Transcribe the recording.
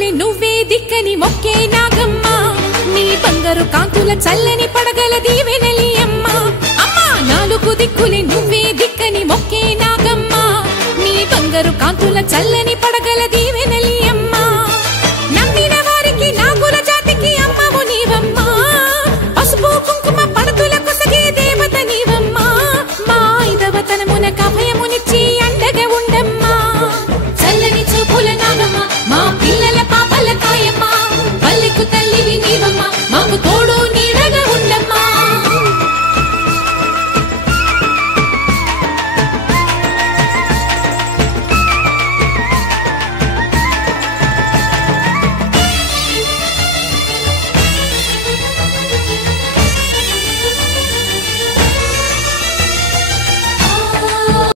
దిక్కులే నువ్వే దిక్కని మొక్కే నాగమ్మ నీ బంగారు కాంతుల చల్లని పడగల దీవెనలి అమ్మ అమ్మా నాలుగు దిక్కులే నువ్వే దిక్కని మొక్కే నాగమ్మ నీ బంగారు కాంతుల చల్లని పడగల